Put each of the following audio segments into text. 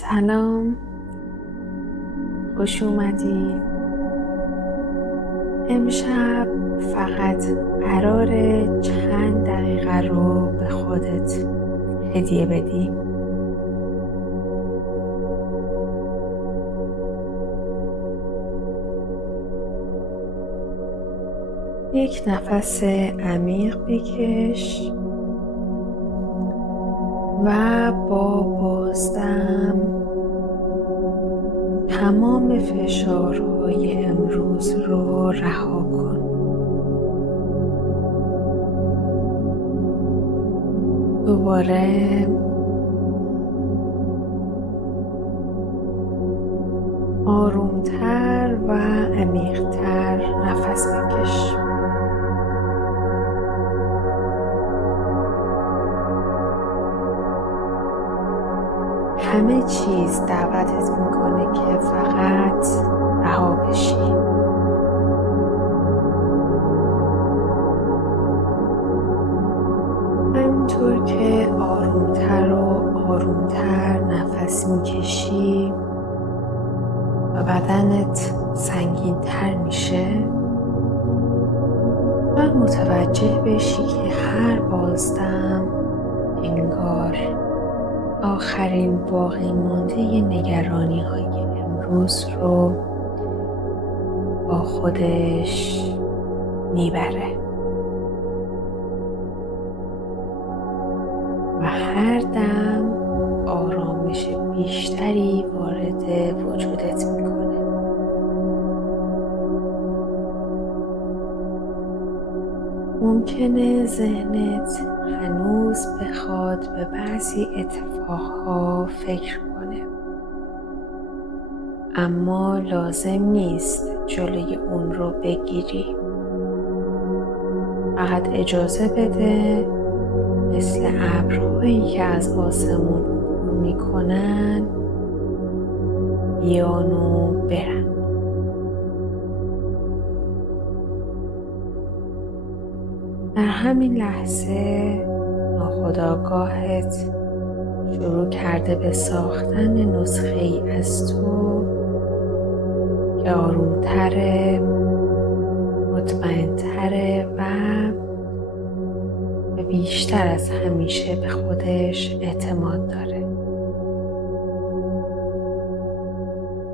سلام، خوش اومدی. امشب فقط قراره چند دقیقه رو به خودت هدیه بدی. یک نفس عمیق بکش و با بازدم تمام فشارهای امروز رو رها کن. دوباره آرومتر و عمیقتر نفس بکش. همه چیز دعوتت میکنه که فقط رها بشی. همینطور که آرومتر و آرومتر نفس میکشی و بدنت سنگین‌تر میشه و متوجه بشی که هر بازدم انگار آخرین باقی مانده نگرانی های امروز رو با خودش میبره و هر دم آرامش بیشتری وارد وجودت میکنه. ممکنه ذهنت هنوز بخواد به بعضی اتفاقها فکر کنه، اما لازم نیست جلوی اون رو بگیری. فقط اجازه بده مثل ابرهایی که از آسمون عبور میکنن بیان و برن. در همین لحظه ناخودآگاهت شروع کرده به ساختن نسخه ای از تو که آرومتره، مطمئنتره و بیشتر از همیشه به خودش اعتماد داره.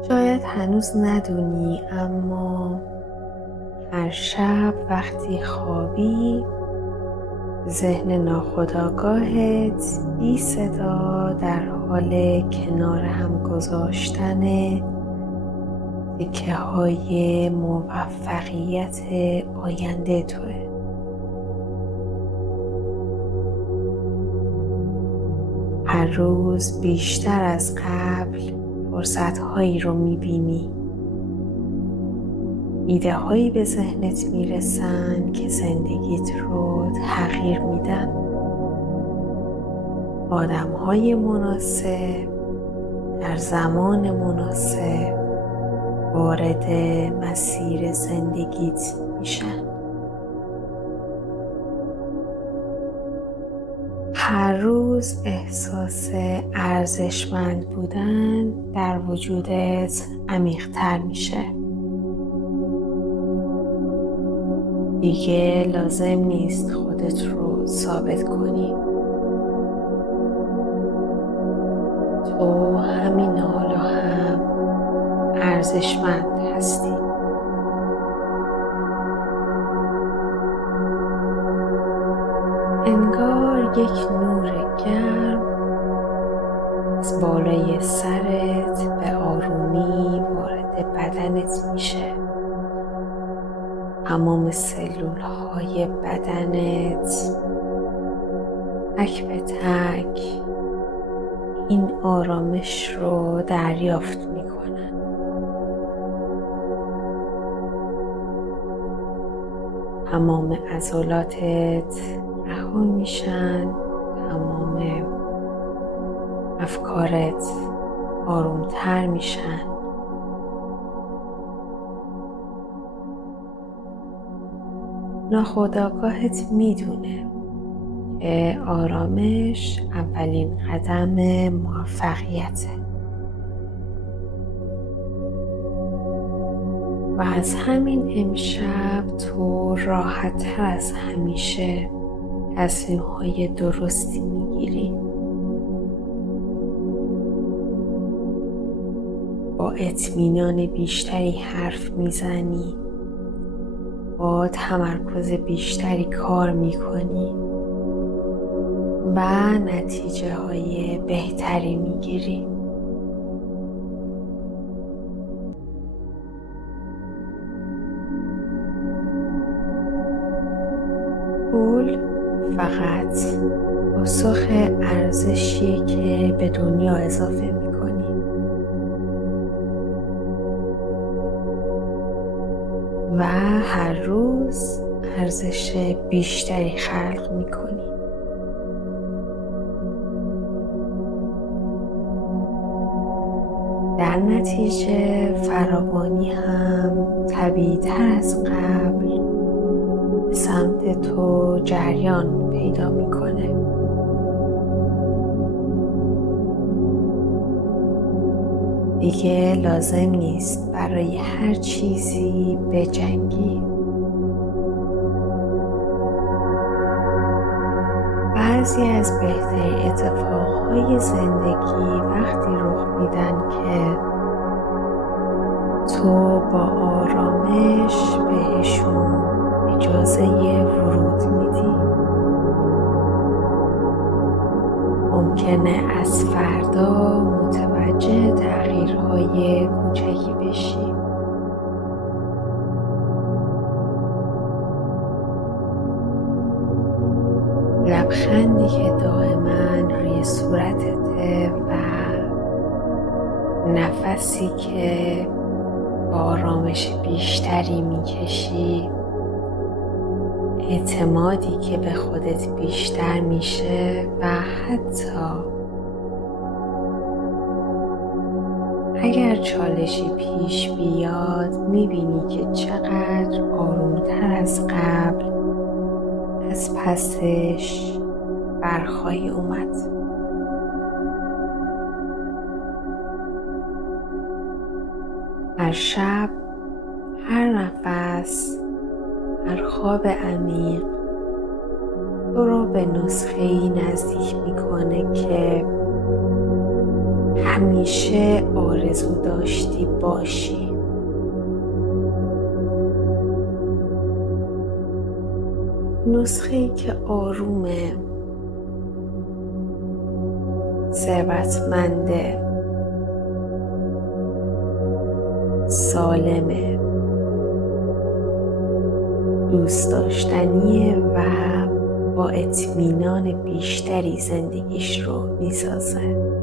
شاید هنوز ندونی، اما هر شب وقتی خوابی ذهن ناخودآگاهت بی صدا در حال کنار هم گذاشتن تکه های موفقیت آینده توه. هر روز بیشتر از قبل فرصت هایی رو میبینی. ایده هایی به ذهنت میرسن که زندگیت رو تغییر میدن. آدم های مناسب در زمان مناسب وارد مسیر زندگیت میشن. هر روز احساس ارزشمند بودن در وجودت عمیق‌تر میشه. دیگه لازم نیست خودت رو ثابت کنی. تو همین حالا هم ارزشمند هستی. انگار یک نور گرم از بالای سرت به آرومی وارد بدنت میشه. تمام سلول های بدنت تک به تک این آرامش رو دریافت میکنن. تمام عضلاتت رها میشن، تمام افکارت آرومتر میشن. ناخودآگاهت میدونه که آرامش اولین قدم موفقیته. و از همین امشب تو راحت‌تر از همیشه تصمیم‌های درستی میگیری. با اطمینان بیشتری حرف میزنی، با تمرکز بیشتری کار میکنی و نتیجه های بهتری میگیری. پول فقط پاسخ ارزشیه که به دنیا اضافه میکنی و هر روز ارزش بیشتری خلق میکنی. در نتیجه فراوانی هم طبیعی‌تر از قبل به سمت تو جریان پیدا میکنه. دیگه لازم نیست برای هر چیزی بجنگی. بعضی از بهترین اتفاقهای زندگی وقتی رخ میدن که تو با آرامش بهشون اجازه ورود میدی. ممکنه از فردا متوجه تغییرهای کوچکی بشی. لبخندی که دائما روی صورتته و نفسی که با آرامش بیشتری میکشی، اعتمادی که به خودت بیشتر میشه و حتی اگر چالشی پیش بیاد میبینی که چقدر آرومتر از قبل از پسش برخواهی اومد. هر شب، هر نفس، هر خواب عمیق تو رو به نسخه‌ای نزدیک میکنه که همیشه آرزو داشتی باشی. نسخه‌ای که آرومه، ثروتمنده، سالمه، دوست داشتنیه و با اطمینان بیشتری زندگیش رو میسازه.